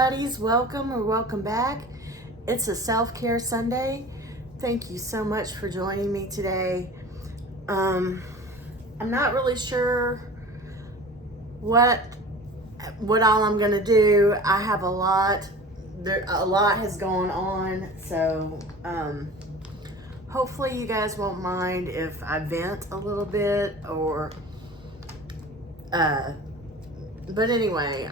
buddies, welcome or welcome back. It's a self-care Sunday. Thank you so much for joining me today. I'm not really sure what all I'm gonna do. I have a lot has gone on, so hopefully you guys won't mind if I vent a little bit, or but anyway,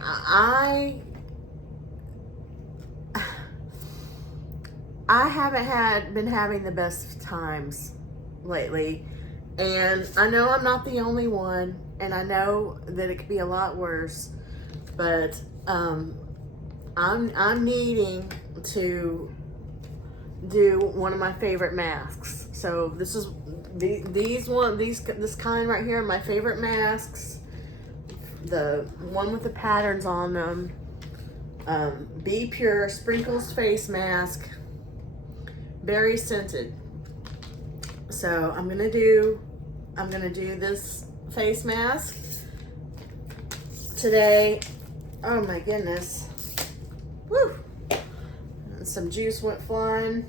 I haven't been having the best times lately, and I know I'm not the only one, and I know that it could be a lot worse, but I'm needing to do one of my favorite masks. So this is this kind right here, my favorite masks. The one with the patterns on them. Be Pure Sprinkles Face Mask. Berry scented. So I'm gonna do this face mask today. Oh my goodness. Woo! And some juice went flying.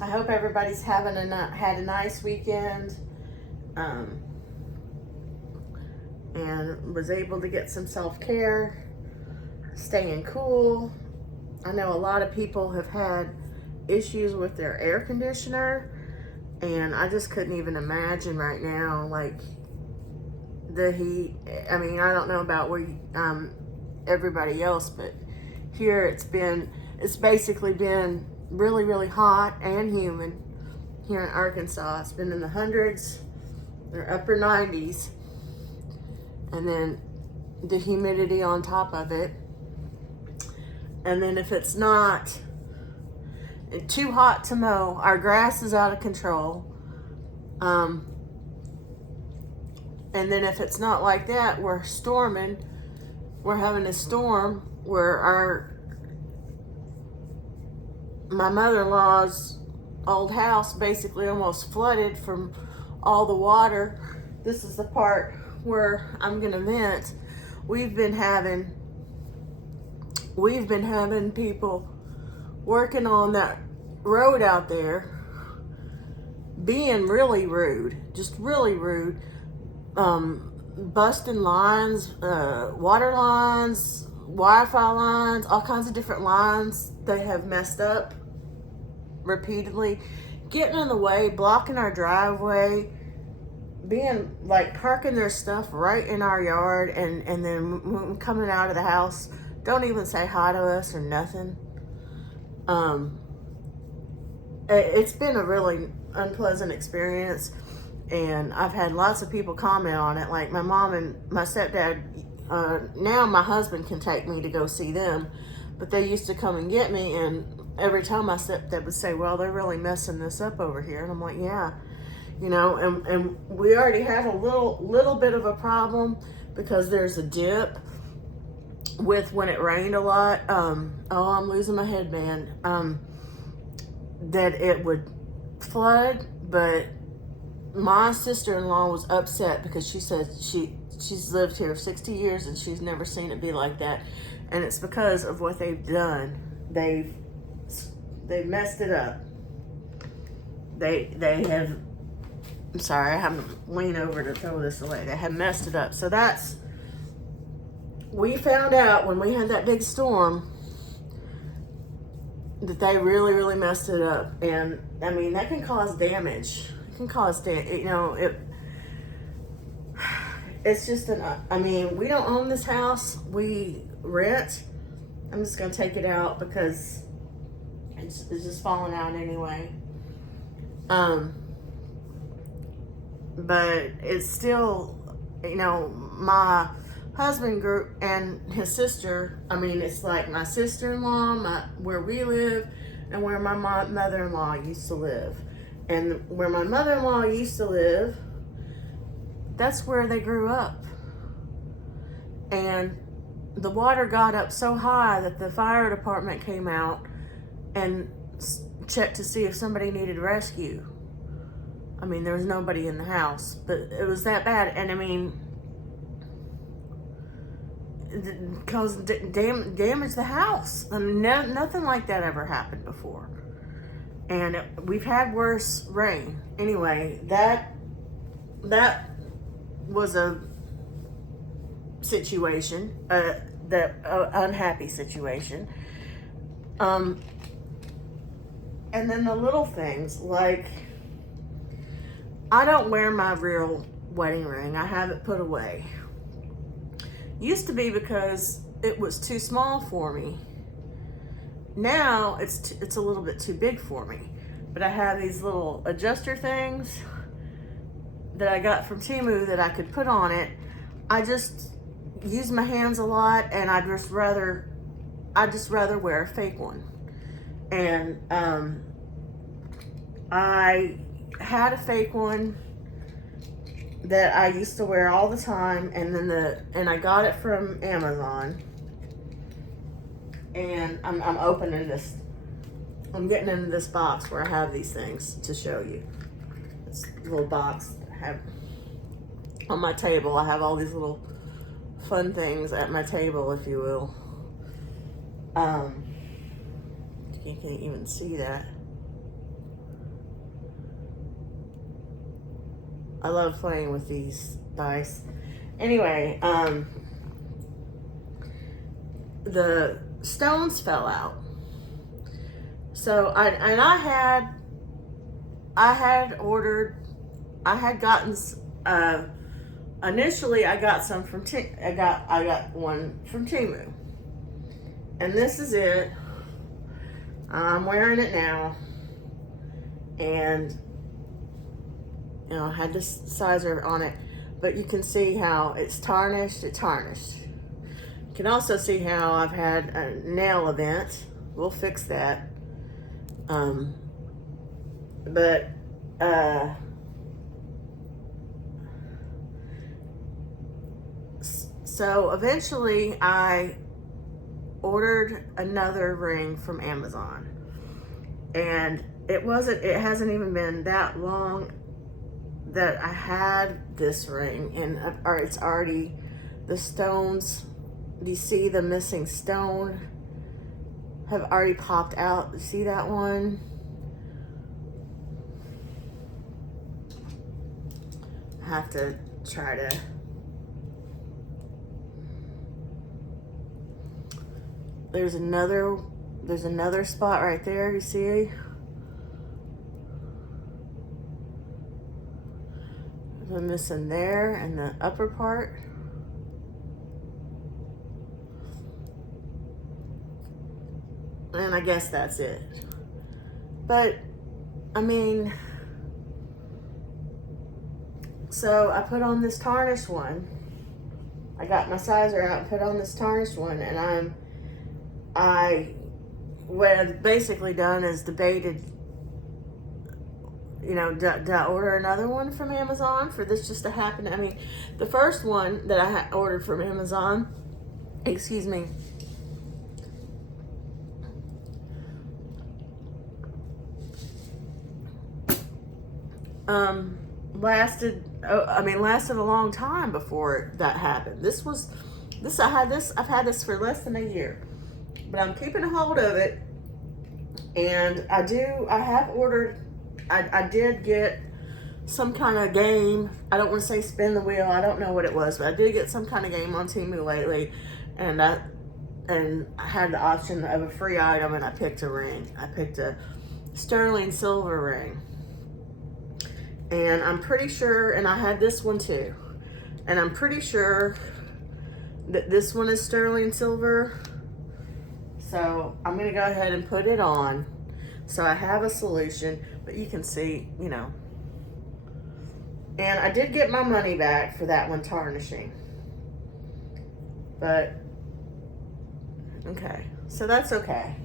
I hope everybody's had a nice weekend, and was able to get some self-care, staying cool. I know a lot of people have had issues with their air conditioner, and I just couldn't even imagine right now, like, the heat. I mean, I don't know about where everybody else, but here it's basically been really, really hot and humid here in Arkansas. It's been in the hundreds or upper 90s, and then the humidity on top of it. And then if it's not too hot to mow, our grass is out of control. And then if it's not like that, we're having a storm where my mother-in-law's old house basically almost flooded from all the water. This is the part where I'm gonna vent. We've been having people working on that road out there being really rude, just really rude, busting lines, water lines, Wi-Fi lines, all kinds of different lines they have messed up repeatedly, getting in the way, blocking our driveway, being like parking their stuff right in our yard, and then coming out of the house, don't even say hi to us or nothing. It's been a really unpleasant experience, and I've had lots of people comment on it, like my mom and my stepdad. Now my husband can take me to go see them, but they used to come and get me, and every time my stepdad would say, well, they're really messing this up over here. And I'm like, yeah, you know, and we already had a little bit of a problem because there's a dip with when it rained a lot. I'm losing my headband. That it would flood, but my sister-in-law was upset because she said she's lived here 60 years and she's never seen it be like that. And it's because of what they've done. They've messed it up. They have, I'm sorry, I haven't leaned over to throw this away. They have messed it up. So we found out when we had that big storm that they really, really messed it up. And I mean, that can cause damage. It can cause it's just I mean, we don't own this house, we rent. I'm just gonna take it out because it's just falling out anyway. But it's still, you know, my husband group and his sister, I mean, it's like my sister-in-law, where we live, and where my mother-in-law used to live. And where my mother-in-law used to live, that's where they grew up. And the water got up so high that the fire department came out and checked to see if somebody needed rescue. I mean, there was nobody in the house, but it was that bad. And I mean, caused damage the house. I mean, nothing like that ever happened before. And we've had worse rain. Anyway, that was a situation, unhappy situation. And then the little things, like, I don't wear my real wedding ring. I have it put away. Used to be because it was too small for me. Now it's a little bit too big for me. But I have these little adjuster things that I got from Temu that I could put on it. I just use my hands a lot, and I just rather wear a fake one. And I had a fake one that I used to wear all the time, and I got it from Amazon. And I'm opening this. I'm getting into this box where I have these things to show you. This little box I have on my table. I have all these little fun things at my table, if you will. You can't even see that. I love playing with these dice. Anyway, the stones fell out. So I had gotten, initially I got some from I got one from Temu. And this is it. I'm wearing it now. And you know, I had this sizer on it, but you can see how it's tarnished. It tarnished. You can also see how I've had a nail event. We'll fix that. So eventually I ordered another ring from Amazon, and it hasn't even been that long that I had this ring, and it's already, the stones, do you see the missing stone have already popped out? You see that one? I have to try to, there's another spot right there, you see? I'm missing there in the upper part. And I guess that's it. But, I mean, so I put on this tarnished one. I got my sizer out and put on this tarnished one, and what I've basically done is debated, you know, did I order another one from Amazon for this just to happen? I mean, the first one that I ordered from Amazon, excuse me, lasted a long time before that happened. I've had this for less than a year, but I'm keeping a hold of it. And I have ordered, I did get some kind of game. I don't want to say spin the wheel. I don't know what it was, but I did get some kind of game on Temu lately. And I had the option of a free item, and I picked a ring. I picked a sterling silver ring. And I'm pretty sure, and I had this one too, and I'm pretty sure that this one is sterling silver. So I'm gonna go ahead and put it on. So I have a solution, but you can see, you know. And I did get my money back for that one tarnishing. But, okay, so that's okay.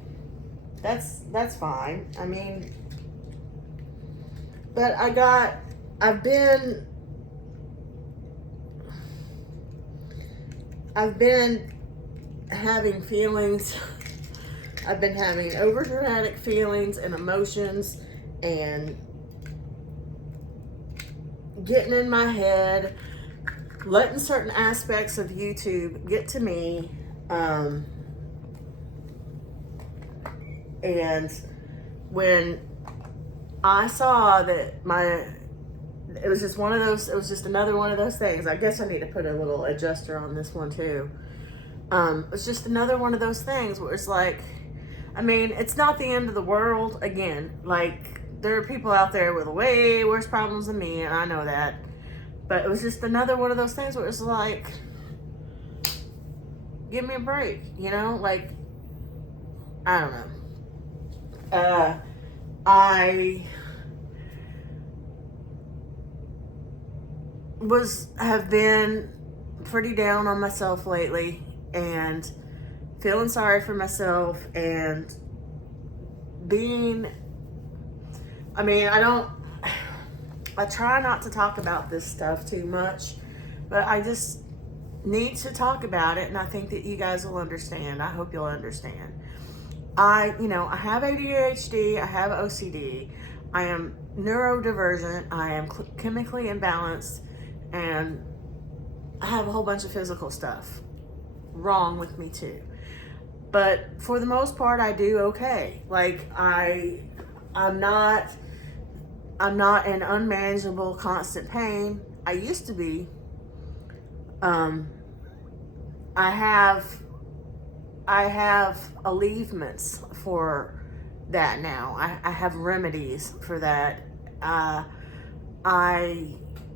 That's fine. I mean, but I've been having feelings. I've been having overdramatic feelings and emotions and getting in my head, letting certain aspects of YouTube get to me. And when I saw that it was just one of those, it was just another one of those things. I guess I need to put a little adjuster on this one too. It's just another one of those things where it's like, I mean, it's not the end of the world. Again, like, there are people out there with way worse problems than me, and I know that. But it was just another one of those things where it's like, give me a break, you know? Like, I don't know. I have been pretty down on myself lately and feeling sorry for myself and I try not to talk about this stuff too much, but I just need to talk about it, and I think that you guys will understand. I hope you'll understand. I have ADHD, I have OCD, I am neurodivergent, I am chemically imbalanced, and I have a whole bunch of physical stuff wrong with me too. But for the most part, I do okay. Like, I'm not in unmanageable constant pain. I used to be. I have alleviations for that now. I have remedies for that. I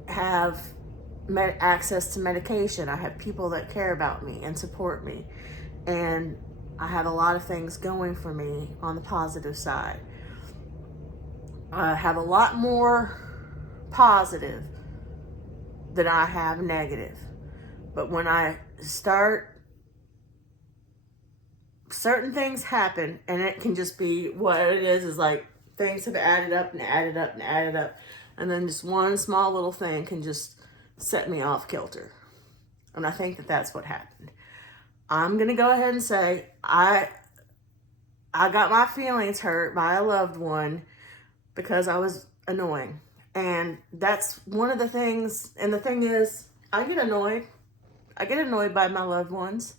have access to medication. I have people that care about me and support me. And I have a lot of things going for me on the positive side. I have a lot more positive than I have negative. But when I start, certain things happen, and it can just be what it is like things have added up and added up and added up. And then just one small little thing can just set me off kilter. And I think that that's what happened. I'm going to go ahead and say I got my feelings hurt by a loved one because I was annoying. And that's one of the things. And the thing is, I get annoyed. I get annoyed by my loved ones.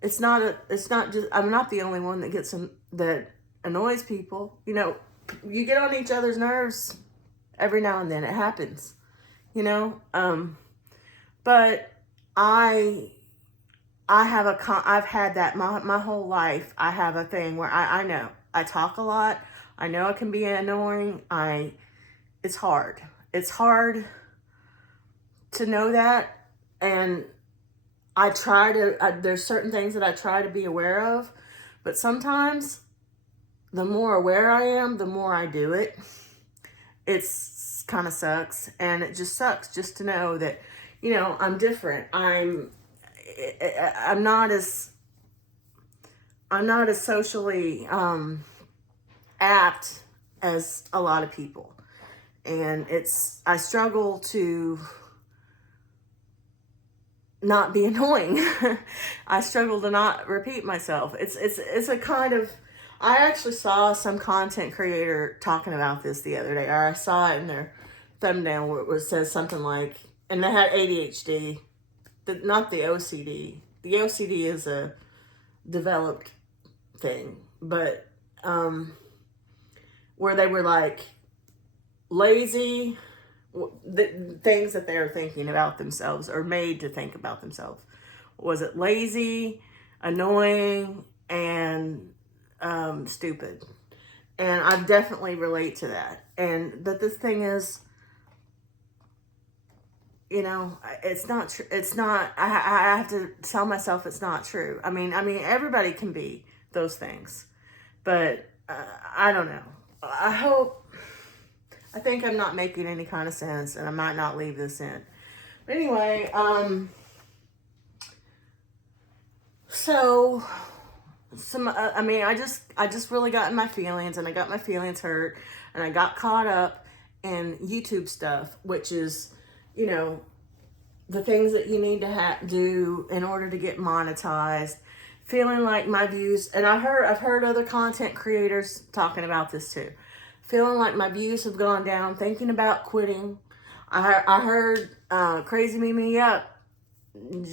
It's not just, I'm not the only one that annoys people. You know, you get on each other's nerves every now and then. It happens, you know? But I've had that my whole life. I have a thing where I know I talk a lot. I know it can be annoying. It's hard. It's hard to know that. And I try to, there's certain things that I try to be aware of, but sometimes the more aware I am, the more I do it. It's kind of sucks. And it just sucks just to know that, you know, I'm different. I'm not as socially apt as a lot of people. And I struggle to not be annoying. I struggle to not repeat myself. It's a kind of, I actually saw some content creator talking about this the other day, or I saw it in their thumbnail where it says something like, and they had ADHD, not the OCD. The OCD is a developed thing, but where they were like lazy, the things that they're thinking about themselves or made to think about themselves. Was it lazy, annoying, and stupid? And I definitely relate to that. But the thing is, you know, it's not true. It's not, I have to tell myself it's not true. I mean, everybody can be those things, but I don't know. I think I'm not making any kind of sense, and I might not leave this in. But anyway, I just really got in my feelings, and I got my feelings hurt, and I got caught up in YouTube stuff, which is, you know, the things that you need to do in order to get monetized, feeling like my views, and I've heard other content creators talking about this too, feeling like my views have gone down, thinking about quitting. I heard Crazy Mimi Up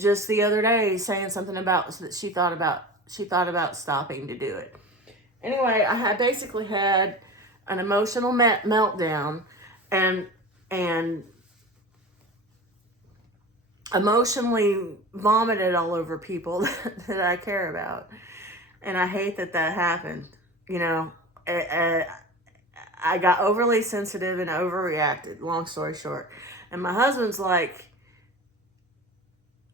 just the other day saying something about that she thought about stopping to do it. Anyway, I had basically had an emotional meltdown and emotionally vomited all over people that I care about. And I hate that happened. You know, I got overly sensitive and overreacted, long story short. And my husband's like,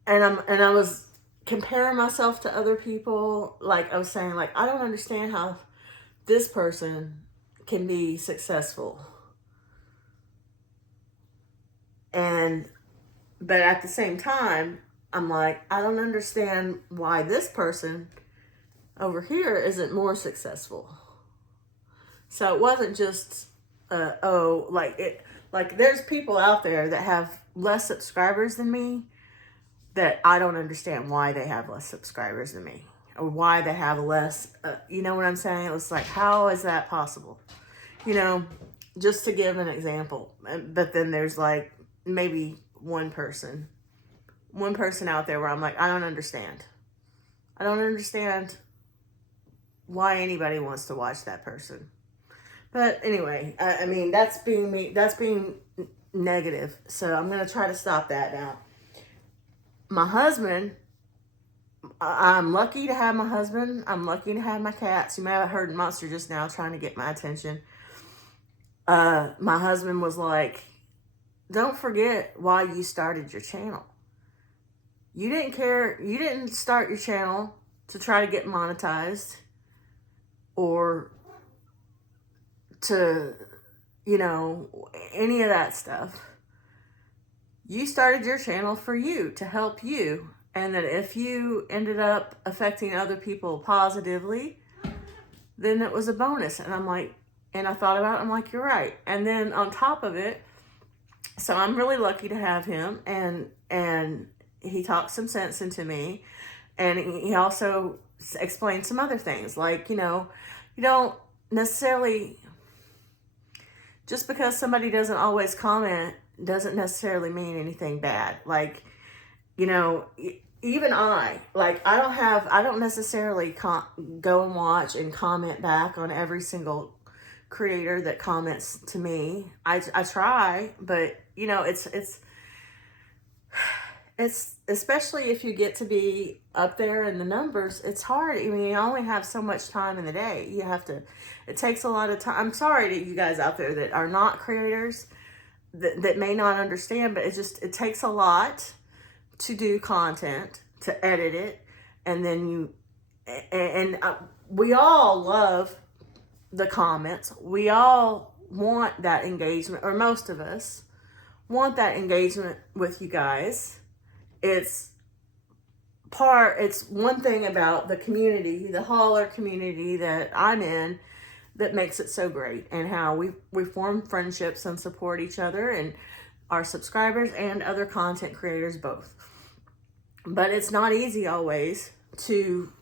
and I was comparing myself to other people. Like I was saying, like, I don't understand how this person can be successful. But at the same time, I'm like, I don't understand why this person over here isn't more successful. So it wasn't just, like there's people out there that have less subscribers than me that I don't understand why they have less subscribers than me, or why they have less, you know what I'm saying? It was like, how is that possible? You know, just to give an example. But then there's like maybe one person out there where I'm like, I don't understand why anybody wants to watch that person. But anyway, I mean, that's being negative. So I'm going to try to stop that now. My husband, I'm lucky to have my husband. I'm lucky to have my cats. You may have heard Monster just now trying to get my attention. My husband was like, don't forget why you started your channel. You didn't start your channel to try to get monetized or to, you know, any of that stuff. You started your channel for you, to help you. And that if you ended up affecting other people positively, then it was a bonus. And I'm like, and I thought about it, I'm like, you're right. And then on top of it, so I'm really lucky to have him, and he talked some sense into me, and he also explained some other things, like, you know, you don't necessarily, just because somebody doesn't always comment doesn't necessarily mean anything bad. Like, you know, even I don't necessarily go and watch and comment back on every single creator that comments to me. I try, but you know, it's especially if you get to be up there in the numbers, it's hard. I mean, you only have so much time in the day. It takes a lot of time. I'm sorry to you guys out there that are not creators, that may not understand, but it takes a lot to do content, to edit it, and then we all love the comments. We all want that engagement, or most of us want that engagement with you guys. It's one thing about the community, the hauler community that I'm in, that makes it so great, and how we form friendships and support each other, and our subscribers and other content creators both. But it's not easy always to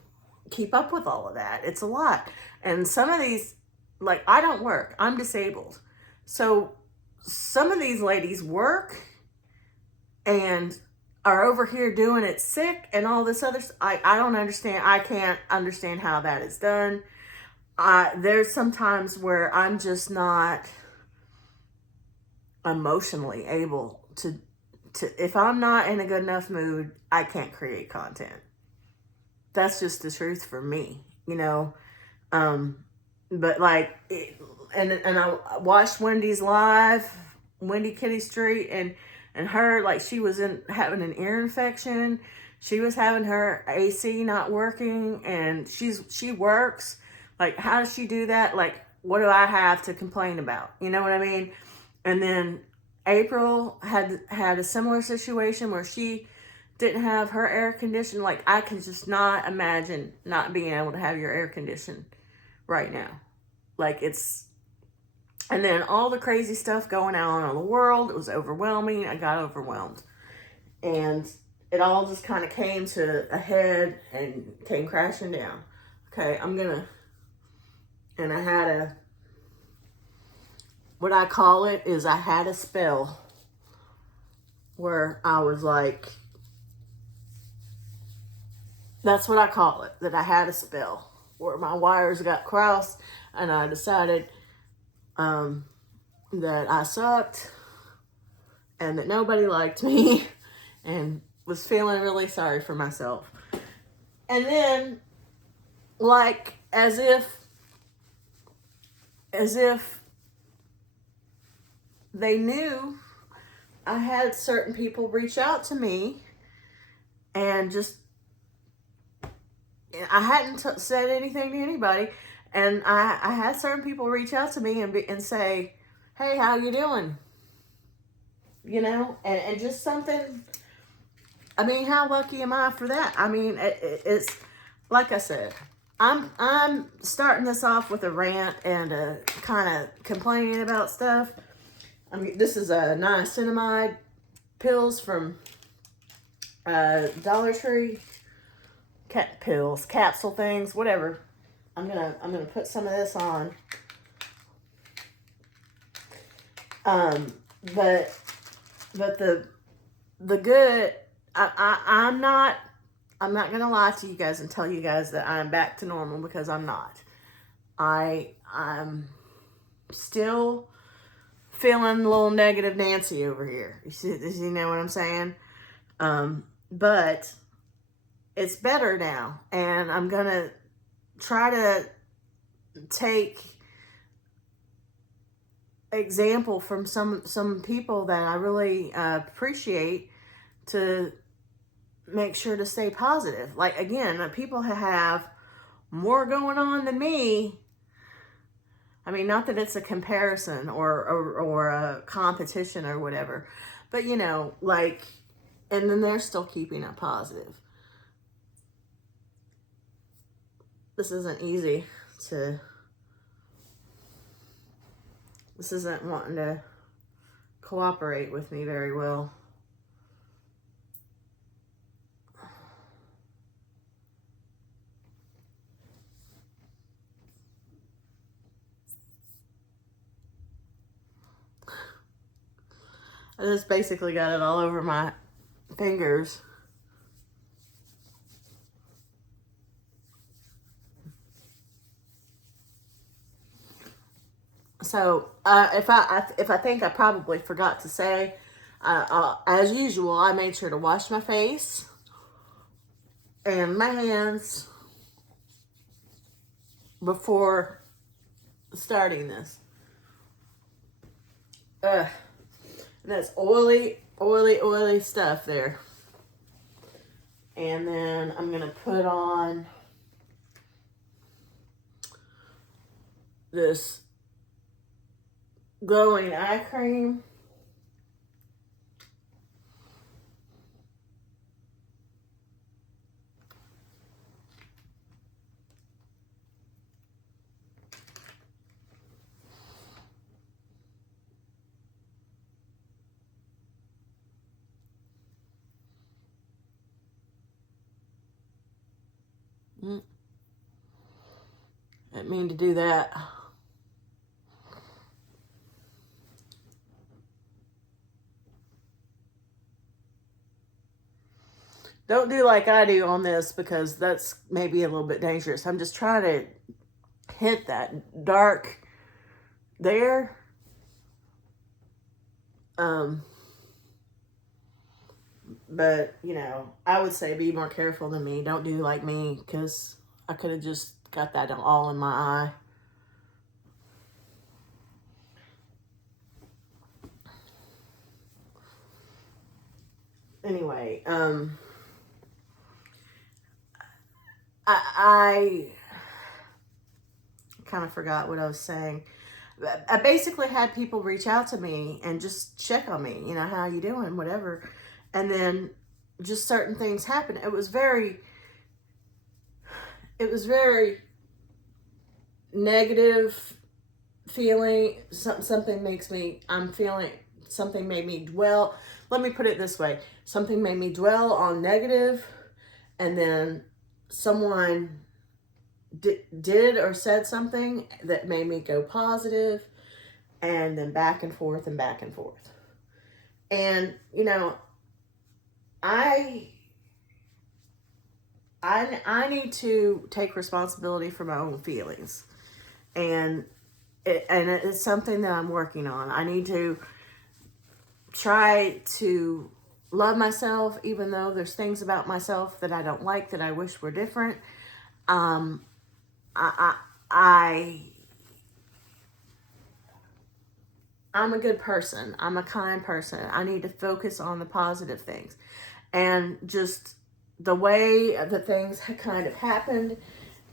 keep up with all of that. It's a lot. And some of these, like, I don't work. I'm disabled. So some of these ladies work and are over here doing it sick and all this other stuff. I don't understand. I can't understand how that is done. There's some times where I'm just not emotionally able to, if I'm not in a good enough mood, I can't create content. That's just the truth for me, you know. But like, and I watched Wendy's live, Wendy Kitty Street, and her, like, she was having an ear infection. She was having her AC not working, and she works. Like, how does she do that? Like, what do I have to complain about? You know what I mean? And then April had a similar situation where she didn't have her air conditioned. Like, I can just not imagine not being able to have your air conditioned right now. Like, and then all the crazy stuff going on in the world, it was overwhelming. I got overwhelmed. And it all just kind of came to a head and came crashing down. Okay, and I had what I call it is I had a spell where I was like, that's what I call it, that I had a spell where my wires got crossed and I decided that I sucked and that nobody liked me and was feeling really sorry for myself. And then, like, as if they knew, I had certain people reach out to me and just, I hadn't said anything to anybody, and I had certain people reach out to me and say, hey, how you doing? You know, and just something, I mean, how lucky am I for that? I mean, it's, like I said, I'm starting this off with a rant and kind of complaining about stuff. I mean, this is a niacinamide pills from Dollar Tree. Pills, capsule things, whatever. I'm gonna put some of this on. But the good. I'm not gonna lie to you guys and tell you guys that I'm back to normal, because I'm not. I'm still feeling a little negative Nancy over here. You know what I'm saying? But it's better now, and I'm gonna try to take example from some people that I really appreciate to make sure to stay positive. Like, again, people have more going on than me. I mean, not that it's a comparison or a competition or whatever, but you know, like, and then they're still keeping it positive. This isn't easy this isn't wanting to cooperate with me very well. I just basically got it all over my fingers. So if I think I probably forgot to say, as usual, I made sure to wash my face and my hands before starting this. And that's oily stuff there. And then I'm gonna put on this glowing eye cream. Didn't mean to do that. Don't do like I do on this, because that's maybe a little bit dangerous. I'm just trying to hit that dark there. But, you know, I would say be more careful than me. Don't do like me, because I could have just got that all in my eye. Anyway, I kind of forgot what I was saying. I basically had people reach out to me and just check on me, you know, how you doing, whatever. And then just certain things happen. It was very negative feeling. Something made me dwell. let me put it this way. Something made me dwell on negative, and then someone did or said something that made me go positive, and then back and forth and back and forth. And, you know, I need to take responsibility for my own feelings. And it's something that I'm working on. I need to try to love myself, even though there's things about myself that I don't like, that I wish were different. I'm a good person. I'm a kind person. I need to focus on the positive things. And just the way the things kind of happened,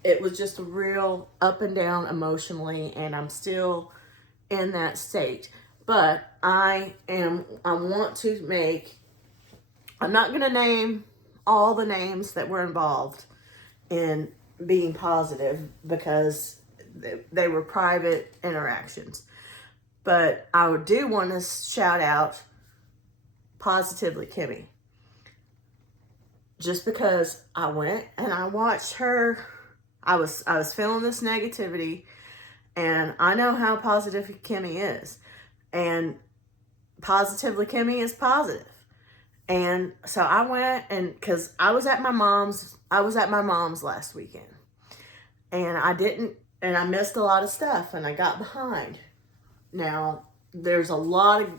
it was just a real up and down emotionally, and I'm still in that state. But I'm not going to name all the names that were involved in being positive, because they were private interactions. But I do want to shout out Positively Kimmy. Just because I went and I watched her, I was feeling this negativity, and I know how positive Kimmy is. And Positively Kimmy is positive. And so I went, and because I was at my mom's last weekend. And I missed a lot of stuff, and I got behind. Now, there's a lot of,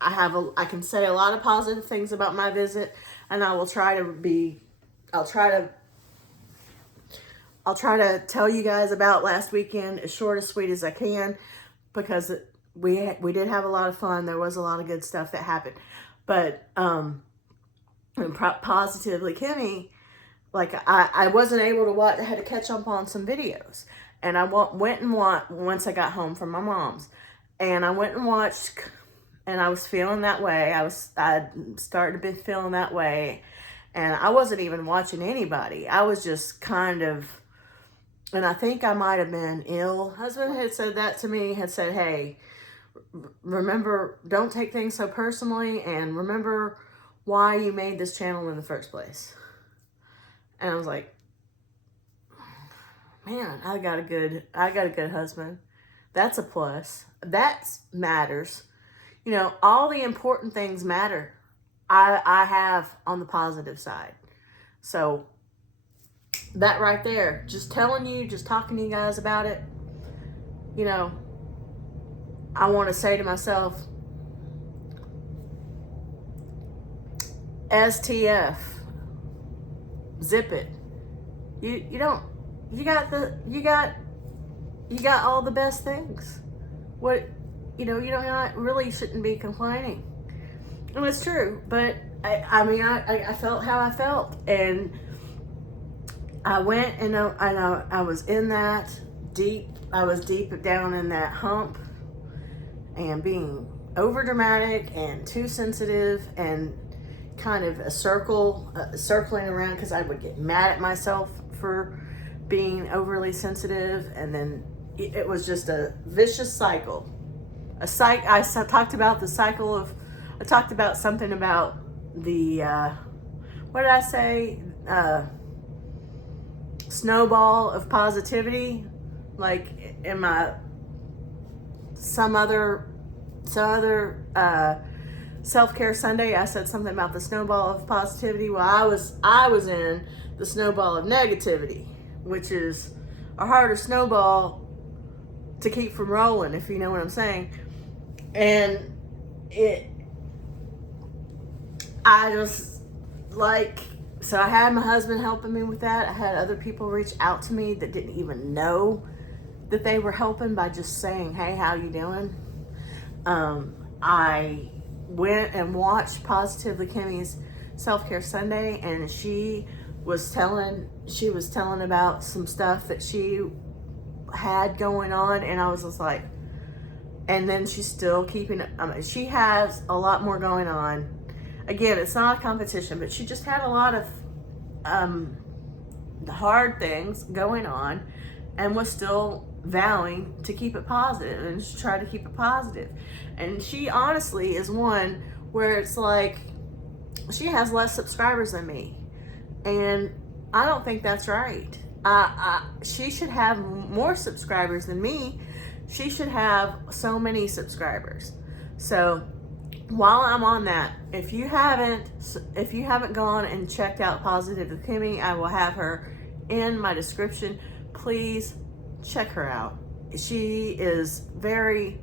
I can say a lot of positive things about my visit, and I'll try to tell you guys about last weekend as short as sweet as I can, because we did have a lot of fun. There was a lot of good stuff that happened. But Positively Kimmy, like I wasn't able to watch. I had to catch up on some videos, and I went and watched once I got home from my mom's. And I went and watched, and I was feeling that way. I started to be feeling that way. And I wasn't even watching anybody. I was just kind of, and I think I might have been ill. Husband had said that to me, had said, hey, remember, don't take things so personally, and remember why you made this channel in the first place. And I was like, man, I got a good husband. That's a plus. That matters. You know, all the important things matter. I have on the positive side. So that right there, just talking to you guys about it, you know, I want to say to myself, STF, zip it. You got all the best things. What, you know, really shouldn't be complaining. And it's true, but I felt how I felt, and I went and I was in that deep. I was deep down in that hump, and being over dramatic and too sensitive, and kind of circling around, because I would get mad at myself for being overly sensitive, and then it was just a vicious cycle. I talked about the cycle of. I talked about something about the, what did I say? Snowball of positivity. Like in my, some other self-care Sunday, I said something about the snowball of positivity. Well, I was in the snowball of negativity, which is a harder snowball to keep from rolling, if you know what I'm saying. And I just, like, so I had my husband helping me with that. I had other people reach out to me that didn't even know that they were helping by just saying, hey, how you doing? I went and watched Positively Kimmy's Self-Care Sunday, and she was telling about some stuff that she had going on, and I was just like, and then she's still keeping it. She has a lot more going on. Again, it's not a competition, but she just had a lot of hard things going on, and was still vowing to keep it positive and to try to keep it positive. And she honestly is one where it's like she has less subscribers than me, and I don't think that's right. She should have more subscribers than me. She should have so many subscribers. So while I'm on that, if you haven't gone and checked out Positive with Kimmy, I will have her in my description. Please check her out. She is very,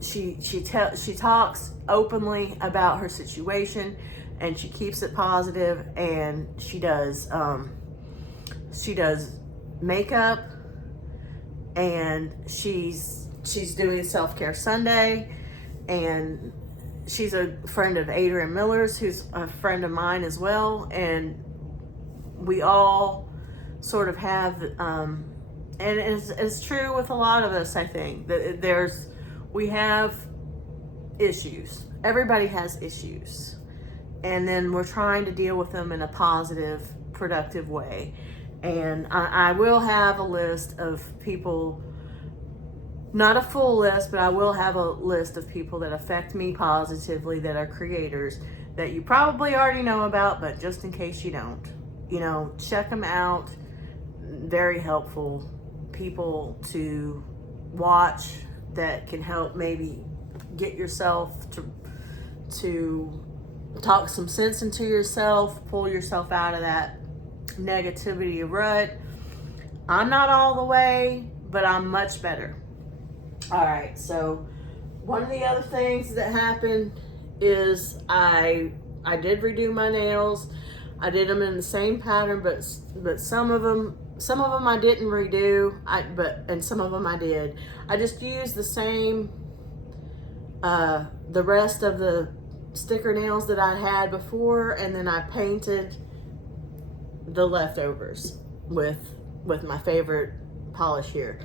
she talks openly about her situation, and she keeps it positive, and she does makeup, and she's doing Self-Care Sunday, and she's a friend of Adrian Miller's, who's a friend of mine as well, and we all sort of have, and it's true with a lot of us, I think, that we have issues. Everybody has issues. And then we're trying to deal with them in a positive, productive way. And I will have a list of people, not a full list, but I will have a list of people that affect me positively, that are creators, that you probably already know about, but just in case you don't, check them out. Very helpful people to watch that can help maybe get yourself to talk some sense into yourself, pull yourself out of that negativity rut. I'm not all the way, but I'm much better. All right, so one of the other things that happened is I did redo my nails. I did them in the same pattern, but some of them I didn't redo. And some of them I did. I just used the same, the rest of the sticker nails that I had before, and then I painted the leftovers with my favorite polish here.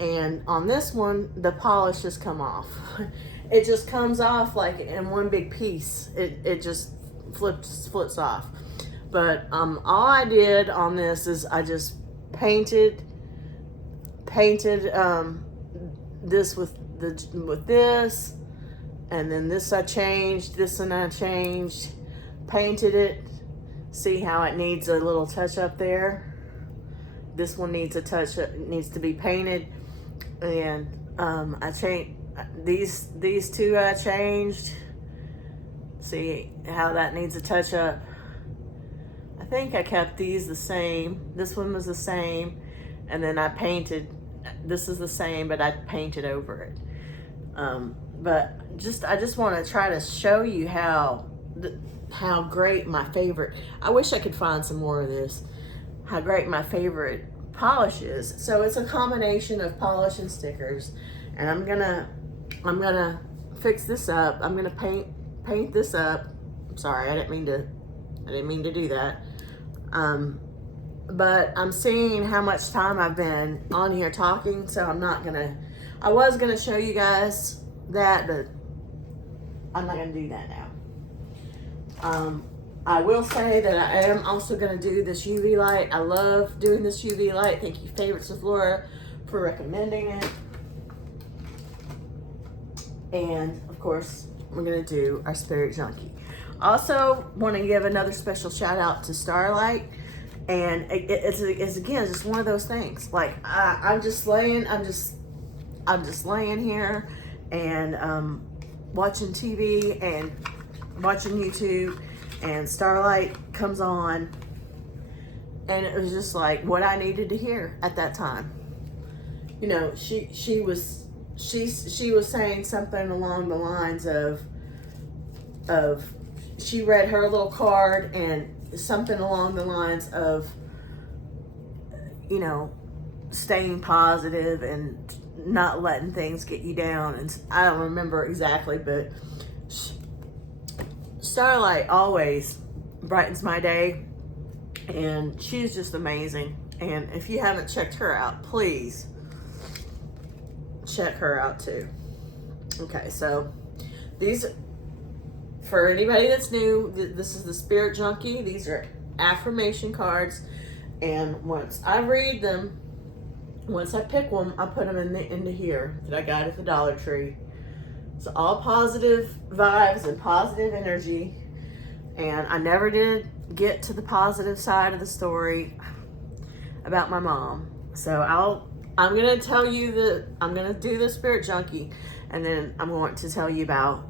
And on this one, the polish has come off. It just comes off like in one big piece. It just flips off. But all I did on this is I just painted this with this, and then this I changed, this and I changed, painted it. See how it needs a little touch up there. This one needs a touch up, needs to be painted. And I changed these two. I changed. See how that needs a touch up. I think I kept these the same. This one was the same, and then I painted. This is the same, but I painted over it. But I just want to try to show you how great my favorite. I wish I could find some more of this. How great my favorite polish is. So it's a combination of polish and stickers, and I'm gonna fix this up. I'm gonna paint this up. I'm sorry, I didn't mean to do that. But I'm seeing how much time I've been on here talking, so I was gonna show you guys that, but I'm not gonna do that now. I will say that I am also gonna do this UV light. I love doing this UV light. Thank you, Favorites of Flora, for recommending it. And of course, we're gonna do our Spirit Junkie. Also, want to give another special shout out to Starlight. And it's again, just one of those things. Like I'm just laying here and watching TV and watching YouTube, and Starlight comes on, and it was just like what I needed to hear at that time. She was saying something along the lines of she read her little card, and something along the lines of, staying positive and not letting things get you down. And I don't remember exactly, but Starlight always brightens my day, and she's just amazing. And if you haven't checked her out, please check her out too. Okay, so these, for anybody that's new, this is the Spirit Junkie. These are affirmation cards, and once I read them, once I pick one, I put them into here that I got at the Dollar Tree. It's all positive vibes and positive energy. And I never did get to the positive side of the story about my mom. So I'm gonna tell you I'm gonna do the Spirit Junkie, and then I'm going to tell you about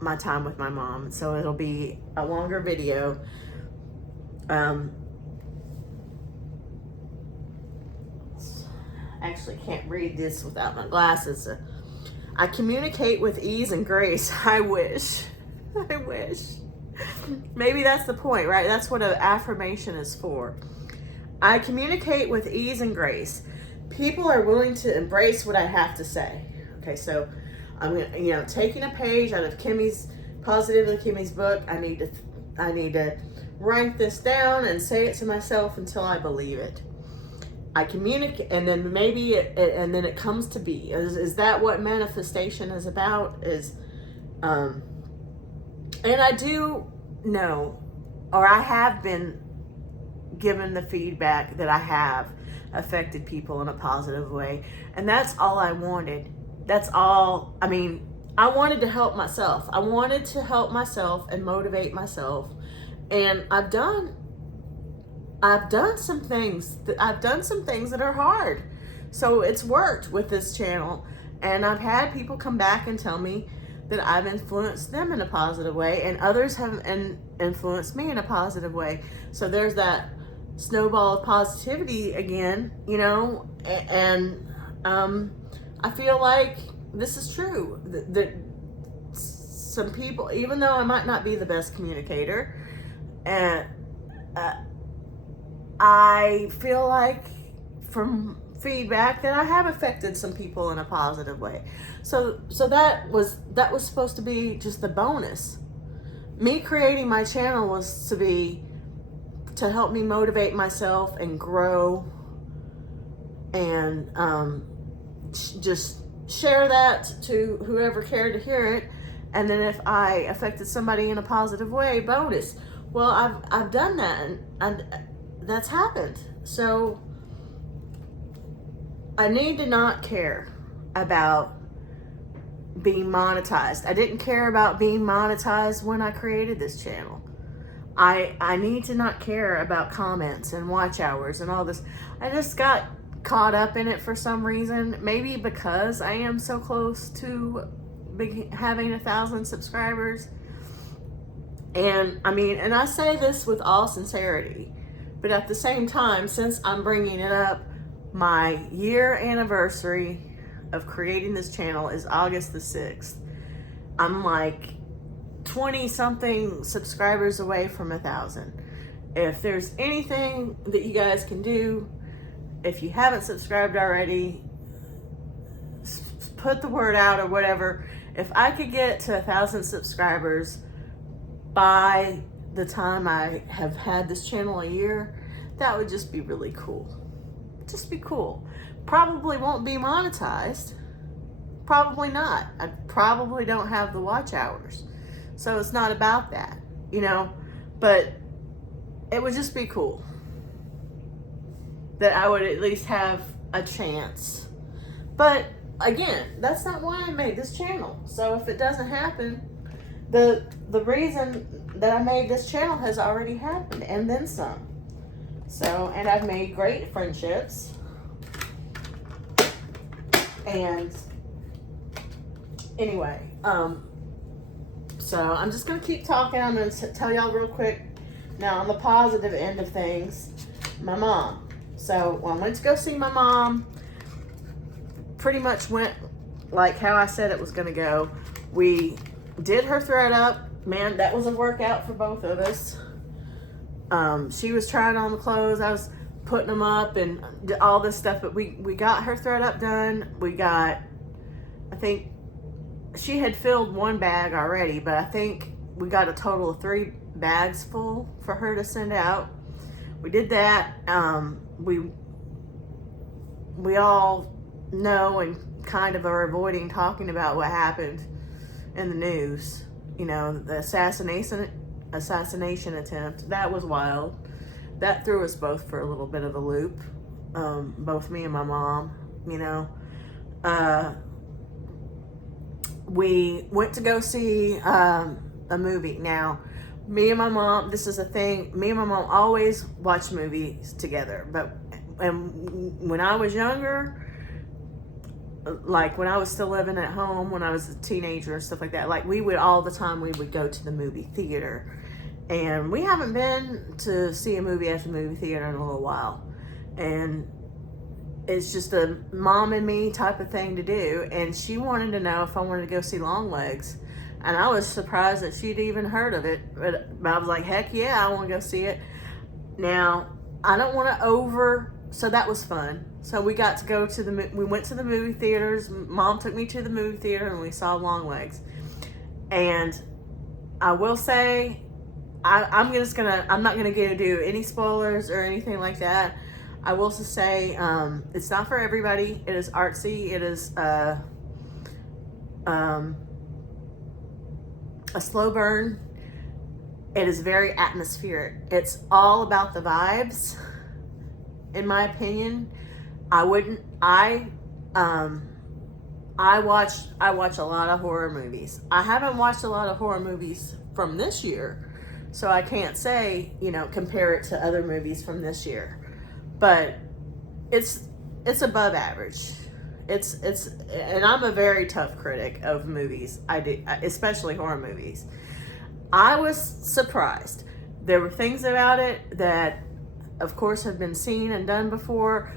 my time with my mom. So it'll be a longer video. Actually can't read this without my glasses. I communicate with ease and grace. I wish. I wish. Maybe that's the point, right? That's what an affirmation is for. I communicate with ease and grace. People are willing to embrace what I have to say. Okay, so I'm gonna, taking a page out of Positively Kimmy's book. I need to write this down and say it to myself until I believe it. I communicate, and then maybe and then it comes to be. Is that what manifestation is about? And I do know, or I have been given the feedback that I have affected people in a positive way, and that's all I wanted. That's all. I mean, I wanted to help myself. I wanted to help myself and motivate myself, and I've done some things that are hard. So it's worked with this channel, and I've had people come back and tell me that I've influenced them in a positive way, and others have influenced me in a positive way. So there's that snowball of positivity again, and I feel like this is true. That some people, even though I might not be the best communicator, and I feel like from feedback that I have affected some people in a positive way. So that was supposed to be just the bonus. Me creating my channel was to help me motivate myself and grow, and just share that to whoever cared to hear it. And then if I affected somebody in a positive way, bonus. Well, I've done that, and that's happened. So I need to not care about being monetized. I didn't care about being monetized when I created this channel. I need to not care about comments and watch hours and all this. I just got caught up in it for some reason. Maybe because I am so close to having 1,000 subscribers. And I say this with all sincerity, but at the same time, since I'm bringing it up, my year anniversary of creating this channel is August the 6th. I'm like 20 something subscribers away from 1,000. If there's anything that you guys can do, if you haven't subscribed already, put the word out or whatever. If I could get to 1,000 subscribers by the time I have had this channel a year, that would just be really cool. Just be cool. Probably won't be monetized. Probably not. I probably don't have the watch hours. So it's not about that, but it would just be cool that I would at least have a chance. But again, that's not why I made this channel. So if it doesn't happen, the reason that I made this channel has already happened, and then some. So, and I've made great friendships. And anyway, so I'm just going to keep talking. I'm going to tell y'all real quick. Now, on the positive end of things, my mom. So when I went to go see my mom, pretty much went like how I said it was going to go. We did her thread up. Man, that was a workout for both of us. She was trying on the clothes. I was putting them up and all this stuff. But we got her thread up done. I think she had filled one bag already, but I think we got a total of 3 bags full for her to send out. We did that. We all know and kind of are avoiding talking about what happened in the news. The assassination attempt. That was wild. That threw us both for a little bit of a loop. Both me and my mom, we went to go see a movie. Now, me and my mom, this is a thing, me and my mom always watch movies together. But when I was younger, like when I was still living at home, when I was a teenager and stuff like that, like we would all the time, we would go to the movie theater. And we haven't been to see a movie at the movie theater in a little while. And it's just a mom and me type of thing to do. And she wanted to know if I wanted to go see Longlegs. And I was surprised that she'd even heard of it. But I was like, heck yeah, I want to go see it. Now, I don't want to so that was fun. So we got to go to we went to the movie theaters. Mom took me to the movie theater and we saw Longlegs. And I will say, I'm not gonna do any spoilers or anything like that. I will just say, it's not for everybody. It is artsy. It is a slow burn. It is very atmospheric. It's all about the vibes, in my opinion. I watch a lot of horror movies. I haven't watched a lot of horror movies from this year, so I can't say, compare it to other movies from this year. But it's above average. And I'm a very tough critic of movies. Especially horror movies. I was surprised. There were things about it that, of course, have been seen and done before.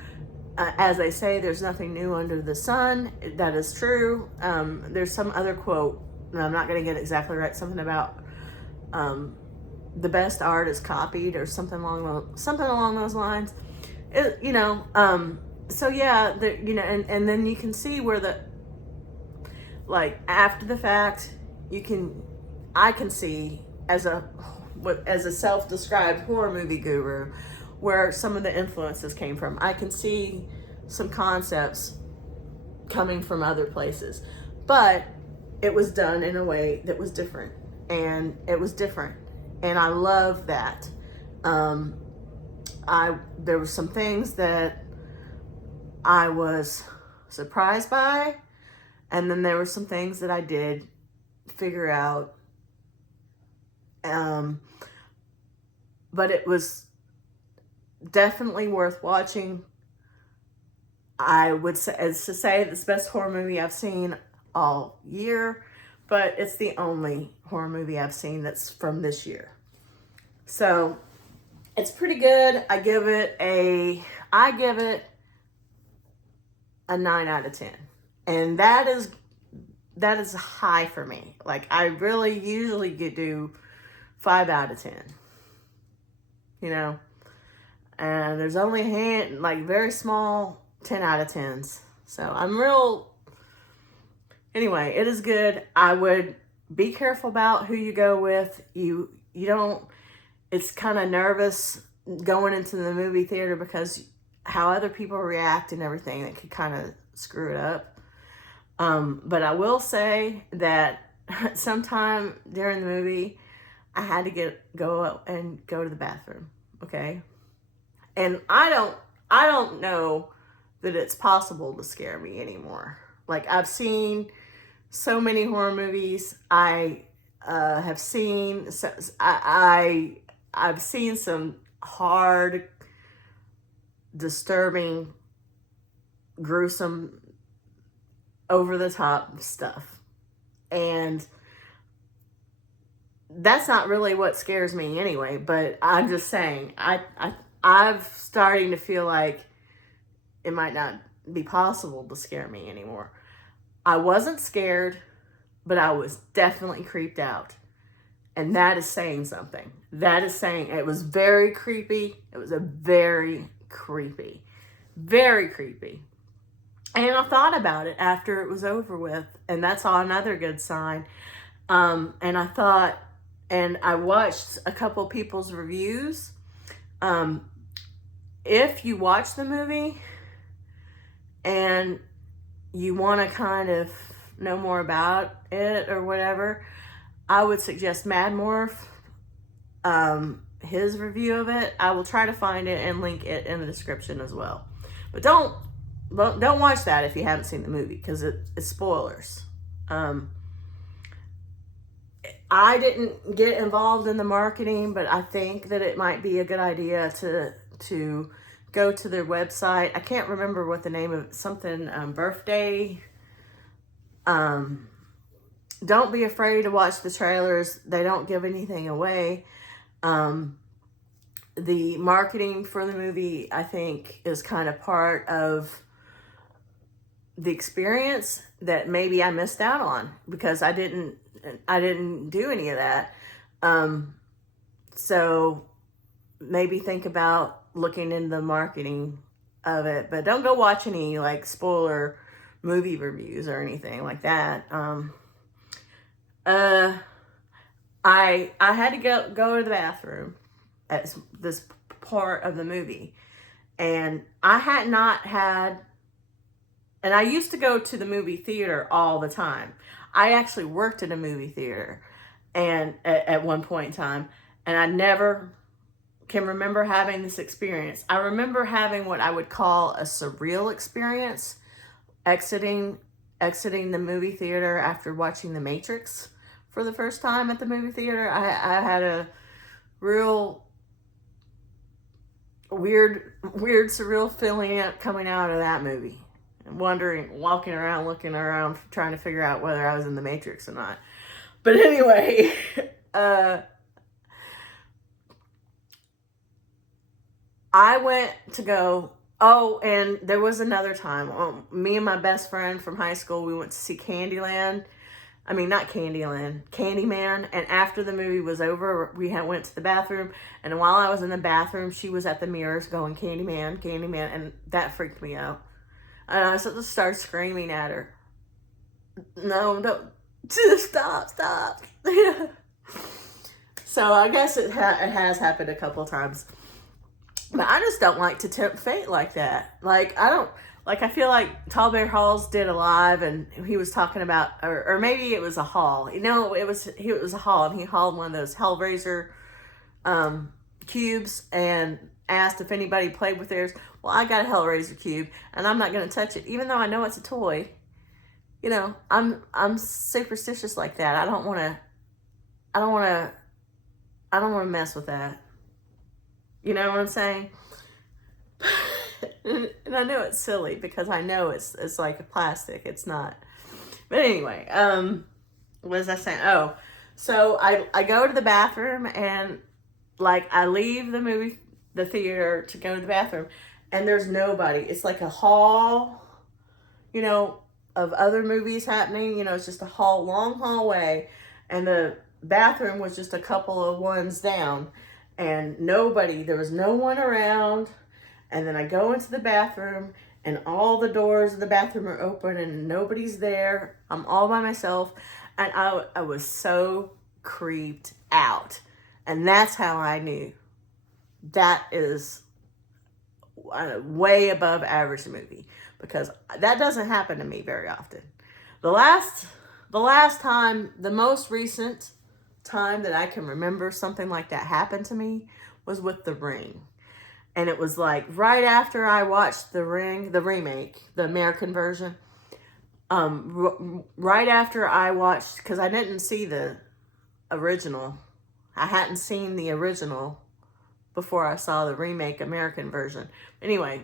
As they say, there's nothing new under the sun. That is true. There's some other quote, and I'm not going to get it exactly right, something about the best art is copied or something along those lines. So yeah, and then you can see where after the fact, I can see as a self-described horror movie guru, where some of the influences came from. I can see some concepts coming from other places, but it was done in a way that was different, and it was different, and I love that. There were some things that I was surprised by, and then there were some things that I did figure out. But it was definitely worth watching. I would say it's the best horror movie I've seen all year, but it's the only horror movie I've seen that's from this year. So it's pretty good. I give it a 9 out of 10. And that is high for me. Like, I really usually do 5 out of 10. And there's only very small 10 out of 10s. So anyway, it is good. I would be careful about who you go with. It's kind of nervous going into the movie theater because how other people react and everything, that could kind of screw it up. But I will say that sometime during the movie, I had to go to the bathroom. Okay. And I don't know that it's possible to scare me anymore. Like, I've seen so many horror movies. I've seen some hard, disturbing, gruesome, over the top stuff. And that's not really what scares me anyway, but I'm just saying, I'm starting to feel like it might not be possible to scare me anymore. I wasn't scared, but I was definitely creeped out. And that is saying something. That is saying it was very creepy. It was very creepy. And I thought about it after it was over with. And that's another good sign. And I watched a couple people's reviews. If you watch the movie and you want to kind of know more about it or whatever, I would suggest Mad Morph, his review of it. I will try to find it and link it in the description as well. But don't watch that if you haven't seen the movie, because it's spoilers. I didn't get involved in the marketing, but I think that it might be a good idea to go to their website. I can't remember what the name of something, birthday. Don't be afraid to watch the trailers. They don't give anything away. The marketing for the movie, I think, is kind of part of the experience that maybe I missed out on because I didn't do any of that. So maybe think about looking into the marketing of it, but don't go watch any like spoiler movie reviews or anything like that. I had to go to the bathroom at this part of the movie, and I had not had, and I used to go to the movie theater all the time. I actually worked in a movie theater and at one point in time, and I never can remember having this experience. I remember having what I would call a surreal experience, exiting the movie theater after watching The Matrix for the first time at the movie theater. I had a real weird surreal feeling coming out of that movie, and wondering, walking around, looking around, trying to figure out whether I was in the Matrix or not. But anyway, I went to go. Oh, and there was another time. Me and my best friend from high school, we went to see Candyland. I mean, not Candyland, Candyman. And after the movie was over, we went to the bathroom. And while I was in the bathroom, she was at the mirrors going, Candyman, Candyman. And that freaked me out. And I just started screaming at her. No, don't. Stop. So I guess it has happened a couple of times. But I just don't like to tempt fate like that. Like, I feel like Tall Bear Halls did a live, and he was talking about, or maybe it was a haul. No, it was a haul, and he hauled one of those Hellraiser cubes and asked if anybody played with theirs. Well, I got a Hellraiser cube, and I'm not going to touch it, even though I know it's a toy. You know, I'm superstitious like that. I don't want to mess with that. You know what I'm saying? And I know it's silly because I know it's like a plastic. It's not. But anyway, what was I saying? Oh, so I go to the bathroom, and like I leave the theater to go to the bathroom, and there's nobody. It's like a hall, you know, of other movies happening. You know, it's just a long hallway, and the bathroom was just a couple of ones down, and there was no one around. And then I go into the bathroom, and all the doors of the bathroom are open, and nobody's there. I'm all by myself, and I was so creeped out. And that's how I knew that is a way above average movie, because that doesn't happen to me very often. The most recent time that I can remember something like that happened to me was with The Ring. And it was like right after I watched The Ring, the remake, the American version. Right after I watched, because I didn't see the original. I hadn't seen the original before I saw the remake American version. Anyway,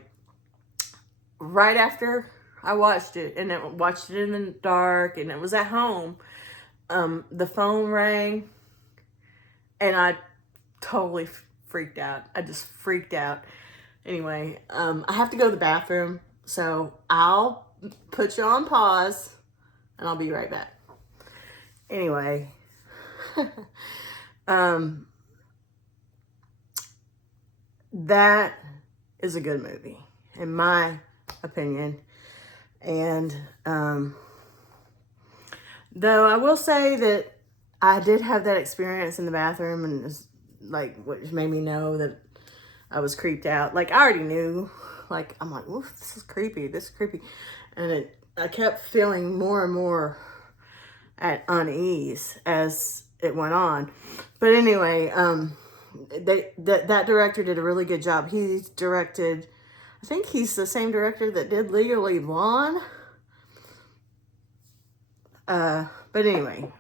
right after I watched it, and watched it in the dark, and it was at home, the phone rang, and I totally freaked out. I just freaked out. Anyway, I have to go to the bathroom, so I'll put you on pause, and I'll be right back. Anyway, that is a good movie, in my opinion. And though I will say that I did have that experience in the bathroom, and it's like, which made me know that I was creeped out. Like, I already knew. Like, I'm like, oof, this is creepy. And I kept feeling more and more at unease as it went on. But anyway, that director did a really good job. He's directed, I think he's the same director that did Legally Blonde. But anyway,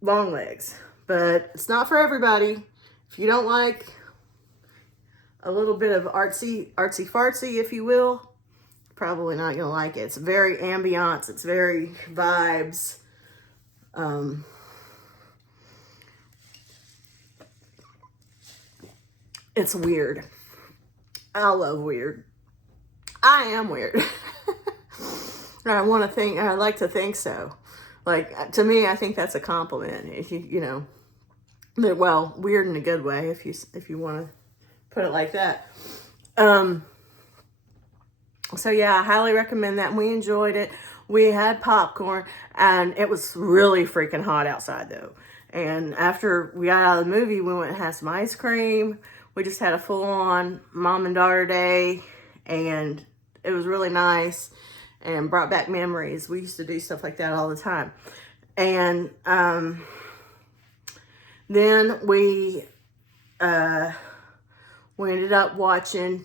Longlegs, but it's not for everybody. If you don't like a little bit of artsy fartsy, if you will, probably not gonna like it. It's very ambiance, it's very vibes. It's weird. I love weird. I am weird. I like to think so. Like, to me, I think that's a compliment. If you know, well, weird in a good way, if you want to put it like that. So yeah, I highly recommend that. We enjoyed it. We had popcorn, and it was really freaking hot outside though. And after we got out of the movie, we went and had some ice cream. We just had a full-on mom and daughter day, and it was really nice and brought back memories. We used to do stuff like that all the time. And then we ended up watching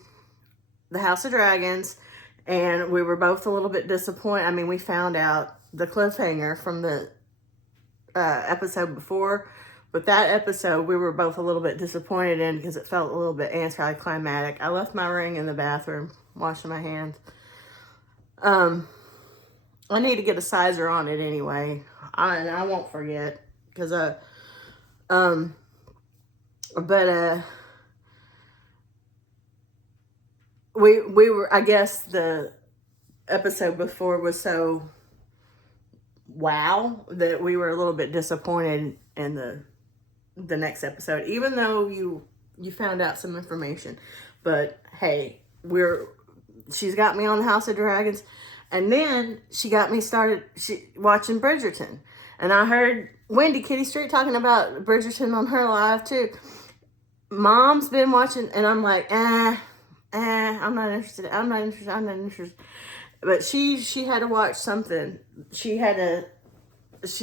The House of Dragons, and we were both a little bit disappointed. I mean, we found out the cliffhanger from the episode before, but that episode we were both a little bit disappointed in because it felt a little bit anticlimactic. I left my ring in the bathroom, washing my hands. I need to get a sizer on it anyway. I won't forget, because we were, I guess the episode before was so wow that we were a little bit disappointed in the next episode, even though you found out some information. But hey, she's got me on the House of Dragons, and then she got me started watching Bridgerton. And I heard Wendy Kitty Street talking about Bridgerton on her live too. Mom's been watching, and I'm like, I'm not interested. I'm not interested. But she had to watch something. She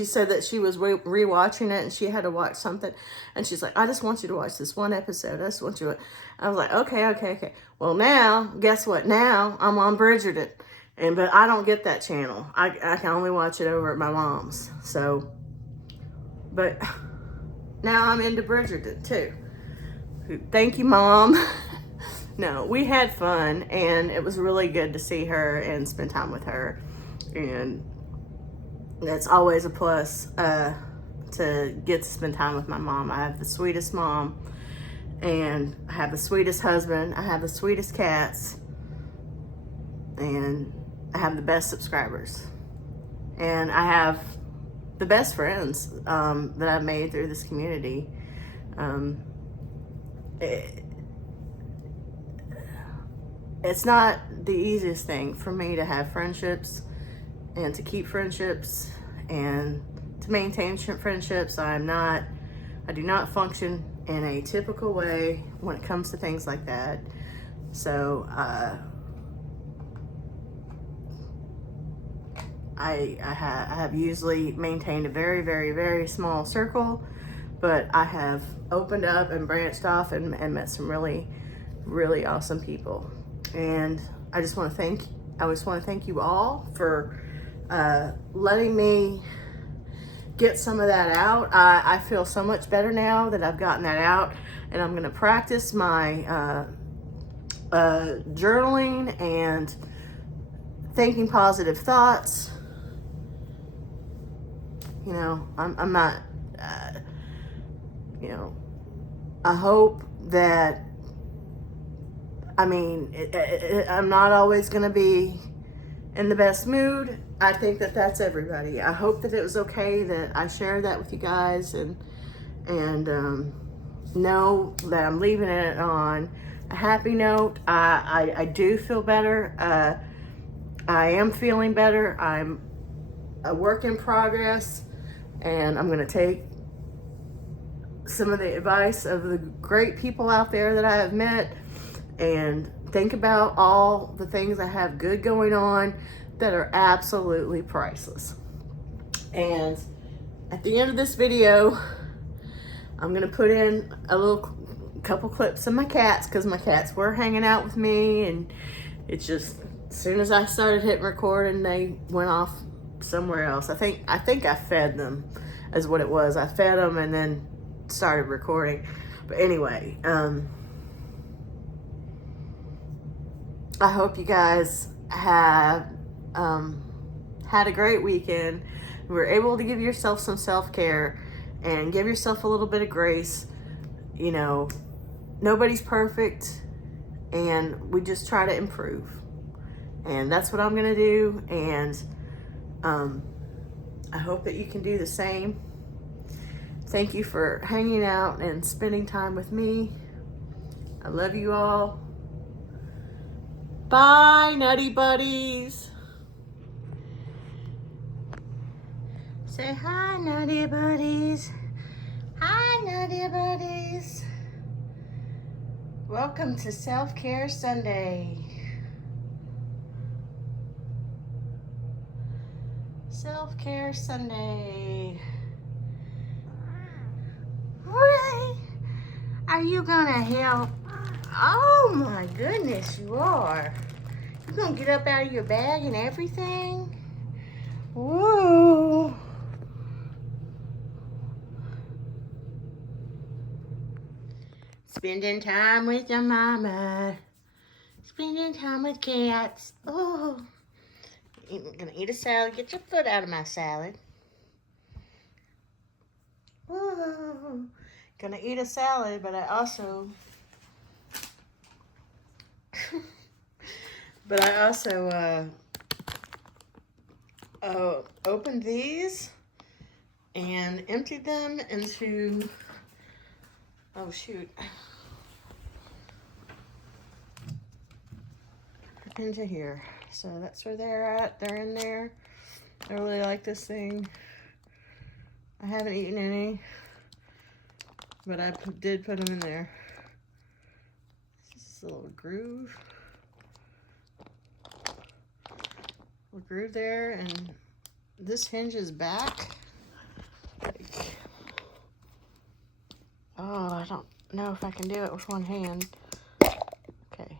said that she was rewatching it, and she had to watch something. And she's like, I just want you to watch this one episode. I just want you to. I was like, okay. Well, now, guess what? Now I'm on Bridgerton. But I don't get that channel. I can only watch it over at my mom's. So, but now I'm into Bridgerton too. Thank you, Mom. No, we had fun, and it was really good to see her and spend time with her. And it's always a plus to get to spend time with my mom. I have the sweetest mom, and I have the sweetest husband. I have the sweetest cats, and I have the best subscribers. And I have the best friends that I've made through this community. It's not the easiest thing for me to have friendships and to keep friendships and to maintain friendships. I do not function in a typical way when it comes to things like that. So I have usually maintained a very, very, very small circle, but I have opened up and branched off and met some really, really awesome people. And I just want to thank you all for letting me get some of that out. I feel so much better now that I've gotten that out, and I'm going to practice my journaling and thinking positive thoughts. You know, I'm not, you know, I hope that, I mean, I'm not always going to be in the best mood. I think that that's everybody. I hope that it was okay that I shared that with you guys, and know that I'm leaving it on a happy note. I do feel better. I am feeling better. I'm a work in progress, and I'm going to take some of the advice of the great people out there that I have met and think about all the things I have good going on that are absolutely priceless. And at the end of this video, I'm gonna put in a couple clips of my cats, because my cats were hanging out with me, and it's just, as soon as I started hitting record, and they went off somewhere else. I think I fed them is what it was. I fed them and then started recording. But anyway, I hope you guys have had a great weekend. You were able to give yourself some self-care and give yourself a little bit of grace. You know, nobody's perfect, and we just try to improve. And that's what I'm going to do. And I hope that you can do the same. Thank you for hanging out and spending time with me. I love you all. Bye, Nutty Buddies. Say hi, Nutty Buddies. Hi, Nutty Buddies. Welcome to Self-Care Sunday. Self-Care Sunday. Really? Are you gonna help? Oh my goodness, you are. You gonna get up out of your bag and everything? Whoa. Spending time with your mama. Spending time with cats. Oh. I'm gonna eat a salad. Get your foot out of my salad. Whoa. Gonna eat a salad, but I also opened these and emptied them into, oh shoot, into here. So that's where they're at. They're in there. I really like this thing. I haven't eaten any, but I did put them in there. This is a little groove. Little groove there, and this hinges back. Like, oh, I don't know if I can do it with one hand. Okay.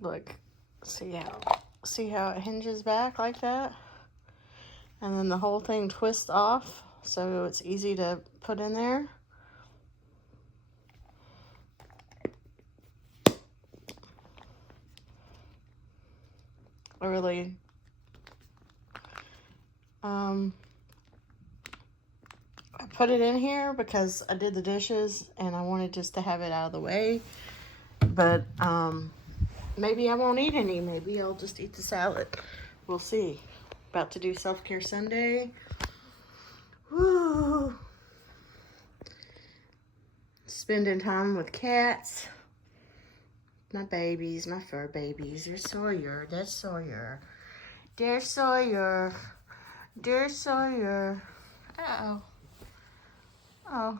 Look, see how it hinges back like that? And then the whole thing twists off, so it's easy to put in there. I really, I put it in here because I did the dishes and I wanted just to have it out of the way. But maybe I won't eat any. Maybe I'll just eat the salad. We'll see. About to do Self-Care Sunday. Woo! Spending time with cats. My babies, my fur babies. There's Sawyer. That's Sawyer. There's Sawyer. There's Sawyer. Uh-oh. Oh.